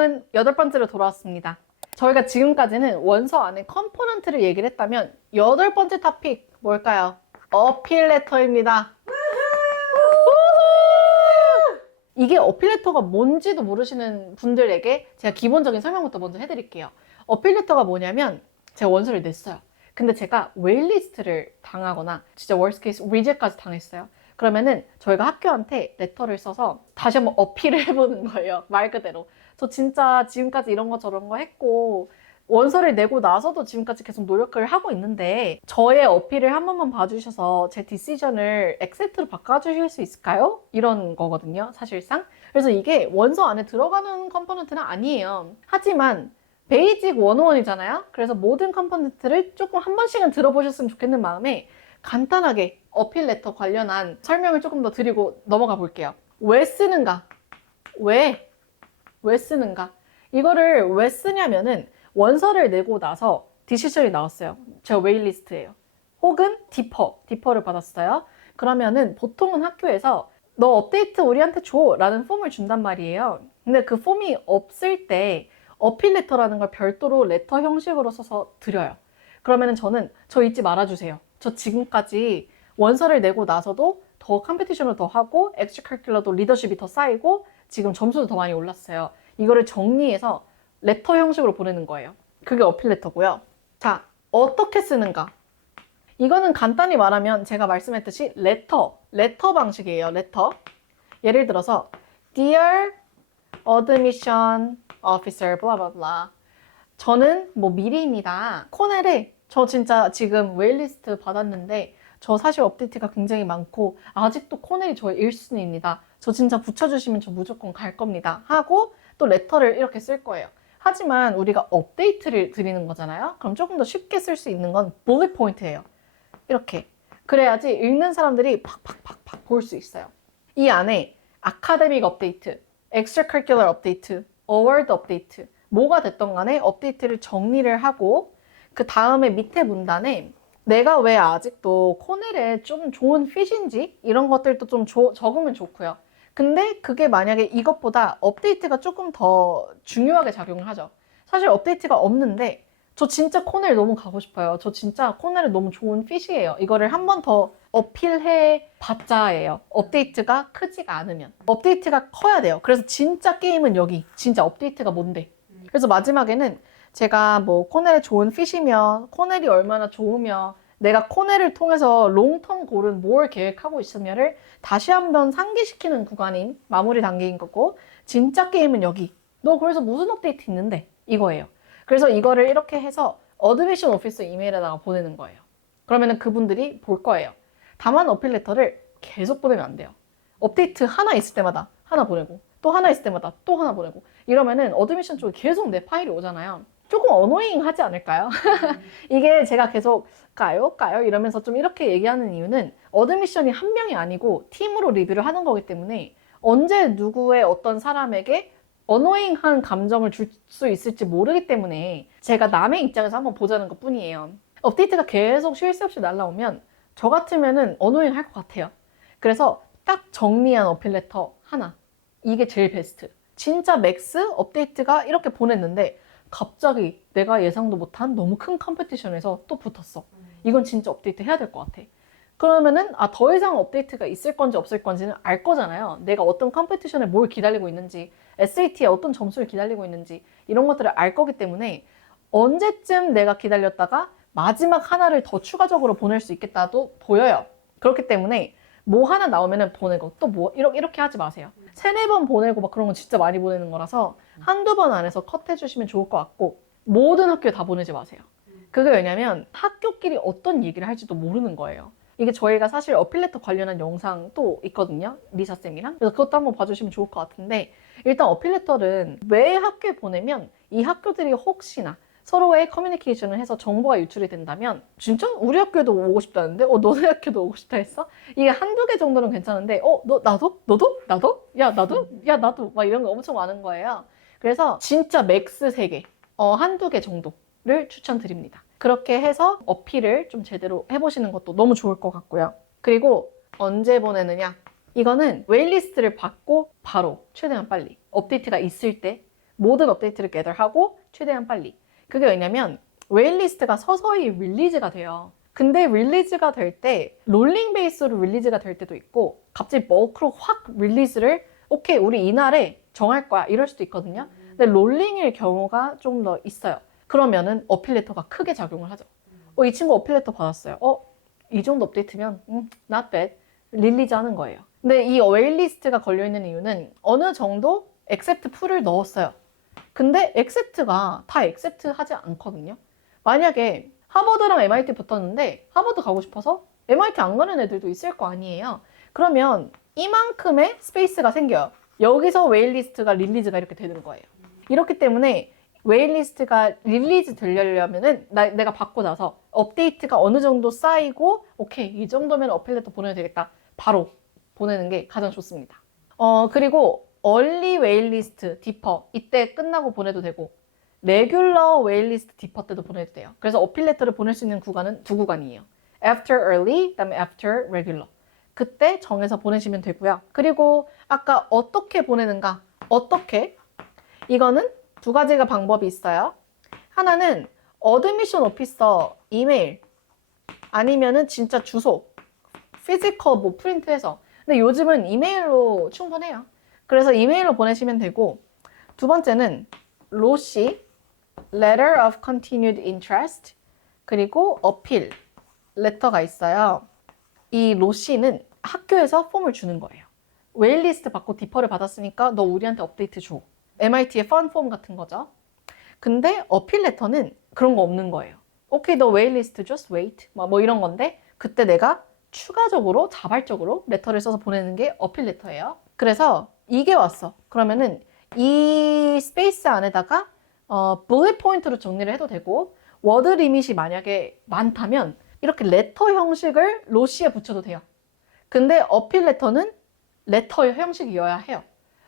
여러분, 8번째로 돌아왔습니다. 저희가 지금까지는 원서 안에 컴포넌트를 얘기를 했다면 8번째 토픽 뭘까요? 어필 레터입니다. 이게 어필 레터가 뭔지도 모르시는 분들에게 제가 기본적인 설명부터 먼저 해드릴게요. 어필 레터가 뭐냐면 제가 원서를 냈어요. 근데 제가 웨일리스트를 당하거나 진짜 worst case 리젝까지 당했어요. 그러면은 저희가 학교한테 레터를 써서 다시 한번 어필을 해보는 거예요. 말 그대로. 저 진짜 지금까지 이런 거 저런 거 했고 원서를 내고 나서도 지금까지 계속 노력을 하고 있는데 저의 어필을 한 번만 봐주셔서 제 디시전을 액셉트로 바꿔주실 수 있을까요? 이런 거거든요, 사실상. 그래서 이게 원서 안에 들어가는 컴포넌트는 아니에요. 하지만 베이직 101이잖아요. 그래서 모든 컴포넌트를 조금 한 번씩은 들어보셨으면 좋겠는 마음에 간단하게 어필 레터 관련한 설명을 조금 더 드리고 넘어가 볼게요. 왜 쓰는가? 왜 쓰는가? 이거를 왜 쓰냐면은 원서를 내고 나서 디시전이 나왔어요. 제가 웨일리스트예요. 혹은 디퍼를 받았어요. 그러면은 보통은 학교에서 너 업데이트 우리한테 줘 라는 폼을 준단 말이에요. 근데 그 폼이 없을 때 어필 레터라는 걸 별도로 레터 형식으로 써서 드려요. 그러면은 저는 저 잊지 말아주세요. 저 지금까지 원서를 내고 나서도 더 컴피티션을 더 하고 엑스트라커큘러도 리더십이 더 쌓이고 지금 점수도 더 많이 올랐어요. 이거를 정리해서 레터 형식으로 보내는 거예요. 그게 어필 레터고요. 자, 어떻게 쓰는가? 이거는 간단히 말하면 제가 말씀했듯이 레터 방식이에요. 레터. 예를 들어서 Dear Admission Officer 블라블라 저는 뭐 미리입니다. 코넬에 저 진짜 지금 웨일리스트 받았는데 저 사실 업데이트가 굉장히 많고 아직도 코넬이 저의 1순위입니다. 저 진짜 붙여주시면 저 무조건 갈 겁니다. 하고 또 레터를 이렇게 쓸 거예요. 하지만 우리가 업데이트를 드리는 거잖아요. 그럼 조금 더 쉽게 쓸 수 있는 건 bullet point예요. 이렇게. 그래야지 읽는 사람들이 팍팍팍팍 볼 수 있어요. 이 안에 아카데믹 업데이트, extracurricular 업데이트, award 업데이트 뭐가 됐던 간에 업데이트를 정리를 하고 그 다음에 밑에 문단에 내가 왜 아직도 코넬에 좀 좋은 핏인지 이런 것들도 좀 적으면 좋고요. 근데 그게 만약에 이것보다 업데이트가 조금 더 중요하게 작용을 하죠. 사실 업데이트가 없는데 저 진짜 코넬 너무 가고 싶어요. 저 진짜 코넬에 너무 좋은 핏이에요. 이거를 한 번 더 어필해 봤자예요. 업데이트가 크지가 않으면. 업데이트가 커야 돼요. 그래서 진짜 게임은 여기. 진짜 업데이트가 뭔데. 그래서 마지막에는 제가 뭐 코넬에 좋은 핏이며 코넬이 얼마나 좋으며 내가 코넬을 통해서 롱텀 골은 뭘 계획하고 있으며를 다시 한번 상기시키는 구간인 마무리 단계인 거고 진짜 게임은 여기. 너 그래서 무슨 업데이트 있는데? 이거예요. 그래서 이거를 이렇게 해서 어드미션 오피스 이메일에다가 보내는 거예요. 그러면은 그분들이 볼 거예요. 다만 어필 레터를 계속 보내면 안 돼요. 업데이트 하나 있을 때마다 하나 보내고 또 하나 있을 때마다 또 하나 보내고 이러면은 어드미션 쪽에 계속 내 파일이 오잖아요. 조금 어노잉 하지 않을까요? 이게 제가 계속 까요 이러면서 좀 이렇게 얘기하는 이유는 어드미션이 한 명이 아니고 팀으로 리뷰를 하는 거기 때문에 언제 누구의 어떤 사람에게 어노잉한 감정을 줄 수 있을지 모르기 때문에 제가 남의 입장에서 한번 보자는 것 뿐이에요. 업데이트가 계속 쉴 새 없이 날라오면 저 같으면은 어노잉 할 것 같아요. 그래서 딱 정리한 어필 레터 하나. 이게 제일 베스트. 진짜 맥스 업데이트가 이렇게 보냈는데 갑자기 내가 예상도 못한 너무 큰 컴피티션에서 또 붙었어. 이건 진짜 업데이트 해야 될 것 같아. 그러면은 더 이상 업데이트가 있을 건지 없을 건지는 알 거잖아요. 내가 어떤 컴피티션에 뭘 기다리고 있는지, SAT에 어떤 점수를 기다리고 있는지 이런 것들을 알 거기 때문에 언제쯤 내가 기다렸다가 마지막 하나를 더 추가적으로 보낼 수 있겠다도 보여요. 그렇기 때문에 뭐 하나 나오면은 보내고 또 뭐 이렇게 하지 마세요. 3-4번 보내고 막 그런 건 진짜 많이 보내는 거라서 한두 번 안에서 컷 해주시면 좋을 것 같고 모든 학교에 다 보내지 마세요. 그게 왜냐면 학교끼리 어떤 얘기를 할지도 모르는 거예요. 이게 저희가 사실 어필레터 관련한 영상도 있거든요. 리사쌤이랑. 그래서 그것도 한번 봐주시면 좋을 것 같은데 일단 어필레터는 왜 학교에 보내면 이 학교들이 혹시나 서로의 커뮤니케이션을 해서 정보가 유출이 된다면 진짜? 우리 학교에도 오고 싶다는데? 너네 학교도 오고 싶다 했어? 이게 한두 개 정도는 괜찮은데 너 나도? 너도? 나도? 야 나도? 야 나도? 막 이런 거 엄청 많은 거예요. 그래서 진짜 맥스 3개 한두 개 정도를 추천드립니다. 그렇게 해서 어필을 좀 제대로 해보시는 것도 너무 좋을 것 같고요. 그리고 언제 보내느냐? 이거는 웨일리스트를 받고 바로 최대한 빨리 업데이트가 있을 때 모든 업데이트를 gather하고 최대한 빨리. 그게 왜냐면 웨일리스트가 서서히 릴리즈가 돼요. 근데 릴리즈가 될 때 롤링 베이스로 릴리즈가 될 때도 있고 갑자기 버크로 확 릴리즈를 오케이 우리 이날에 정할 거야 이럴 수도 있거든요. 근데 롤링일 경우가 좀 더 있어요. 그러면은 어필레터가 크게 작용을 하죠. 이 친구 어필레터 받았어요. 이 정도 업데이트면 not bad. 릴리즈 하는 거예요. 근데 이 웨일리스트가 걸려있는 이유는 어느 정도 accept 풀을 넣었어요. 근데 accept가 다 accept 하지 않거든요. 만약에 하버드랑 MIT 붙었는데 하버드 가고 싶어서 MIT 안 가는 애들도 있을 거 아니에요. 그러면 이만큼의 스페이스가 생겨요. 여기서 웨일리스트가 릴리즈가 이렇게 되는 거예요. 이렇기 때문에 웨일리스트가 릴리즈 되려면은 내가 받고 나서 업데이트가 어느 정도 쌓이고 오케이 이 정도면 어필레터 보내도 되겠다. 바로 보내는 게 가장 좋습니다. 그리고 얼리 웨일리스트 디퍼 이때 끝나고 보내도 되고 레귤러 웨일리스트 디퍼 때도 보내도 돼요. 그래서 어필레터를 보낼 수 있는 구간은 두 구간이에요. After early, 그다음에 after regular. 그때 정해서 보내시면 되고요. 그리고 아까 어떻게 보내는가? 어떻게? 이거는 두 가지가 방법이 있어요. 하나는 어드미션 오피서 이메일 아니면은 진짜 주소 피지컬 뭐 프린트해서. 근데 요즘은 이메일로 충분해요. 그래서 이메일로 보내시면 되고 두 번째는 로시 Letter of Continued Interest 그리고 어필 레터가 있어요. 이 로시는 학교에서 폼을 주는 거예요. 웨일리스트 받고 디퍼를 받았으니까 너 우리한테 업데이트 줘. MIT의 펀폼 같은 거죠. 근데 어필 레터는 그런 거 없는 거예요. 오케이, 너 웨일리스트 just wait. 뭐 이런 건데 그때 내가 추가적으로 자발적으로 레터를 써서 보내는 게 어필 레터예요. 그래서 이게 왔어. 그러면은 이 스페이스 안에다가 bullet 포인트로 정리를 해도 되고 워드 리밋이 만약에 많다면 이렇게 레터 형식을 로시에 붙여도 돼요. 근데 어필 레터는 레터 형식이어야 해요.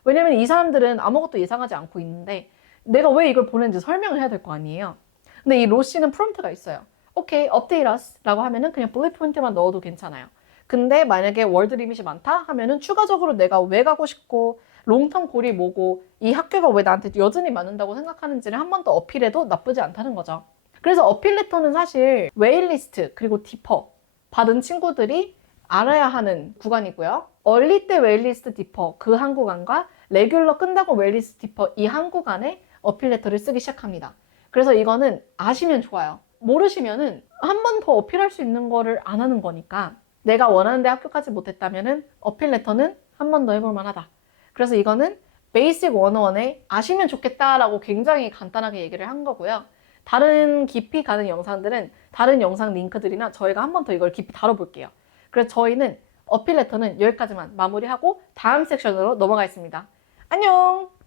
왜냐면 이 사람들은 아무것도 예상하지 않고 있는데 내가 왜 이걸 보냈는지 설명을 해야 될 거 아니에요. 근데 이 로시는 프롬프트가 있어요. 오케이, update us 라고 하면은 그냥 bullet 포인트만 넣어도 괜찮아요. 근데 만약에 월드 리밋이 많다 하면은 추가적으로 내가 왜 가고 싶고 롱텀 골이 뭐고 이 학교가 왜 나한테 여전히 맞는다고 생각하는지를 한 번 더 어필해도 나쁘지 않다는 거죠. 그래서 어필 레터는 사실 웨일리스트 그리고 디퍼 받은 친구들이 알아야 하는 구간이고요. 얼리 때 웨일리스트 디퍼 그 한 구간과 레귤러 끝나고 웨일리스트 디퍼 이 한 구간에 어필 레터를 쓰기 시작합니다. 그래서 이거는 아시면 좋아요. 모르시면은 한 번 더 어필할 수 있는 거를 안 하는 거니까 내가 원하는 데 합격하지 못했다면은 어필 레터는 한 번 더 해볼 만하다. 그래서 이거는 베이직 101에 아시면 좋겠다라고 굉장히 간단하게 얘기를 한 거고요. 다른 깊이 가는 영상들은 다른 영상 링크들이나 저희가 한 번 더 이걸 깊이 다뤄볼게요. 그래서 저희는 어필 레터는 여기까지만 마무리하고 다음 섹션으로 넘어가겠습니다. 안녕!